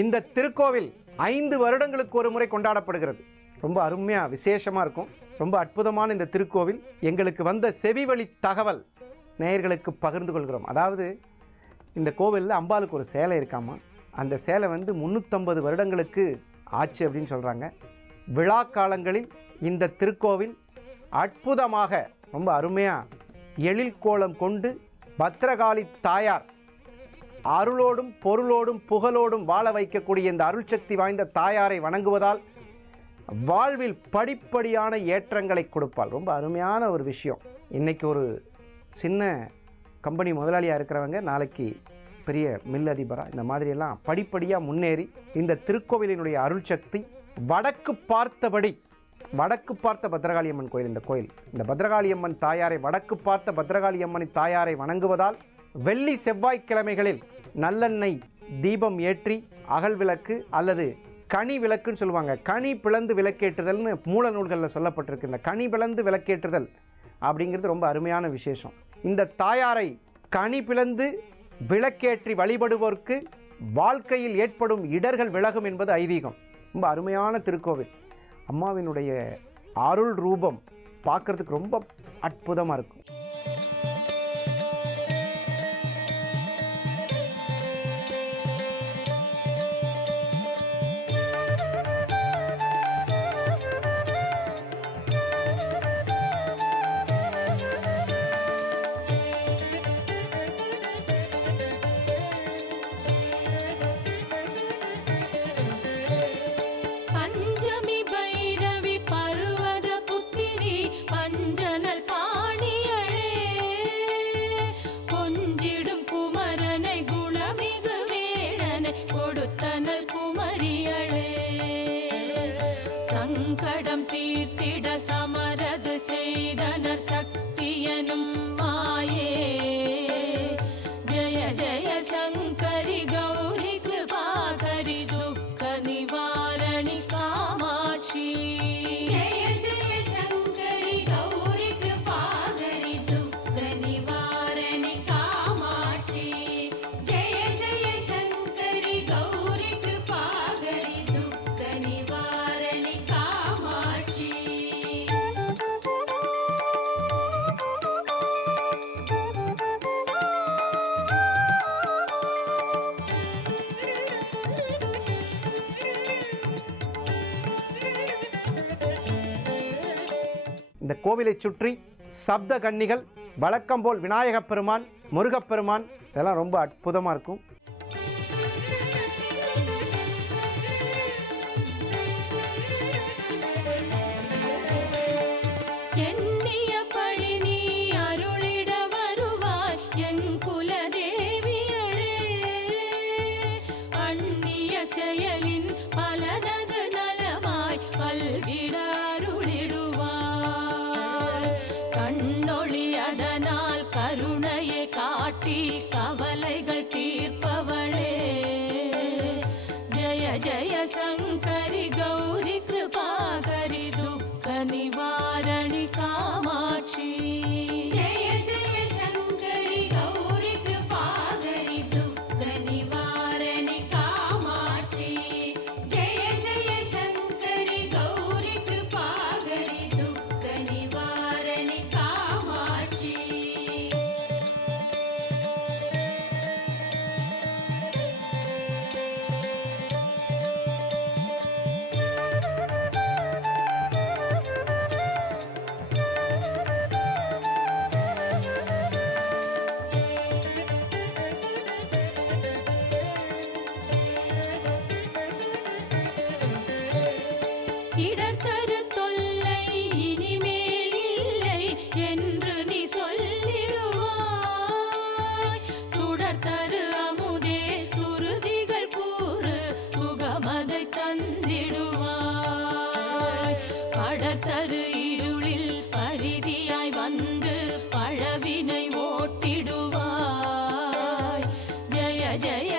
இந்த திருக்கோவில் 5 வருடங்களுக்கு ஒரு முறை கொண்டாடப்படுகிறது. ரொம்ப அருமையாக விசேஷமாக இருக்கும். ரொம்ப அற்புதமான இந்த திருக்கோவில் எங்களுக்கு வந்த செவிவழி தகவல் நேயர்களுக்கு பகிர்ந்து கொள்கிறோம். அதாவது இந்த கோவிலில் அம்பாளுக்கு ஒரு சேலை இருக்காமா. அந்த சேலை 350 வருடங்களுக்கு ஆச்சு அப்படின்னு சொல்கிறாங்க. விழா காலங்களில் இந்த திருக்கோவில் அற்புதமாக ரொம்ப அருமையாக எழில் கோலம் கொண்டு பத்ரகாளி தாயார் அருளோடும் பொருளோடும் புகழோடும் வாழ வைக்கக்கூடிய இந்த அருள் சக்தி வாய்ந்த தாயாரை வணங்குவதால் வாழ்வில் படிப்படியான ஏற்றங்களை கொடுப்பாள். ரொம்ப அருமையான ஒரு விஷயம். இன்றைக்கி ஒரு சின்ன கம்பெனி முதலாளியாக இருக்கிறவங்க நாளைக்கு பெரிய மில் அதிபராக இந்த மாதிரியெல்லாம் படிப்படியாக முன்னேறி இந்த திருக்கோவிலினுடைய அருள் சக்தி வடக்கு பார்த்த பத்ரகாளியம்மன் கோயில். இந்த பத்ரகாளியம்மன் தாயாரை வடக்கு பார்த்த பத்ரகாளியம்மன் தாயாரை வணங்குவதால் வெள்ளி செவ்வாய்க்கிழமைகளில் நல்லெண்ணெய் தீபம் ஏற்றி அகல் விளக்கு அல்லது கனி விளக்குன்னு சொல்லுவாங்க. கனி பிளந்து விளக்கேற்றுதல்னு மூல நூல்களில் சொல்லப்பட்டிருக்கு. இந்த கனி பிளந்து விளக்கேற்றுதல் அப்படிங்கிறது ரொம்ப அருமையான விசேஷம். இந்த தாயாரை கனி பிளந்து விளக்கேற்றி வழிபடுவோருக்கு வாழ்க்கையில் ஏற்படும் இடர்கள் விலகும் என்பது ஐதீகம். ரொம்ப அருமையான திருக்கோவில். அம்மாவினுடைய அருள் ரூபம் பார்க்குறதுக்கு ரொம்ப அற்புதமாக இருக்கும். சங்கடம் தீர்த்திட சமரது செய்தனர் சக்தியனும் மாயே. ஜய ஜய சங்கரி கௌரி கிருபாகரி துக்க நிவாரணி காமாட்சி. ஜய ஜய சங்கரி கௌரி கிருபாகரி துக்க நிவாரணி காமாட்சி. ஜய ஜய சங்கரி கௌரி கிருபாகரி துக்க நிவாரணி காமாட்சி. இந்த கோவிலை சுற்றி சப்த கன்னிகள், வழக்கம் போல் விநாயகப் பெருமான், முருகப்பெருமான், இதெல்லாம் ரொம்ப அற்புதமாக இருக்கும். எண்ணிய பழி நீ அருளிட வருவாய் எங்குல தேவியளே. அந்நிய செயலின் பலனது நலமாய் பல்கிட அருளிடுவாய். கண்ணொளி அதனால் கருணையை காட்டி கவலைகள் தீர்ப்பவளே. ஜய ஜய சங்கரி கௌரி கிருபாகரி துக்க நிவாரணி காமாட்சி. ஜய ஜய சங்கரி கௌரி கிருபாகரி துக்க நிவாரணி காமாட்சி. ஜய ஜய சங்கரி கௌரி கிருபாகரி துக்க நிவாரணி காமாட்சி. இடர்தரு தொல்லை இனிமேல் இல்லை என்று நீ சொல்லிடுவாய். சுடர்தரு அமுதே சுருதிகள் கூறு சுகமதை தந்திடுவாய். படர்தரு இருளில் பரிதியாய் வந்து பழவினை ஓட்டிடுவாய். ஜய ஜய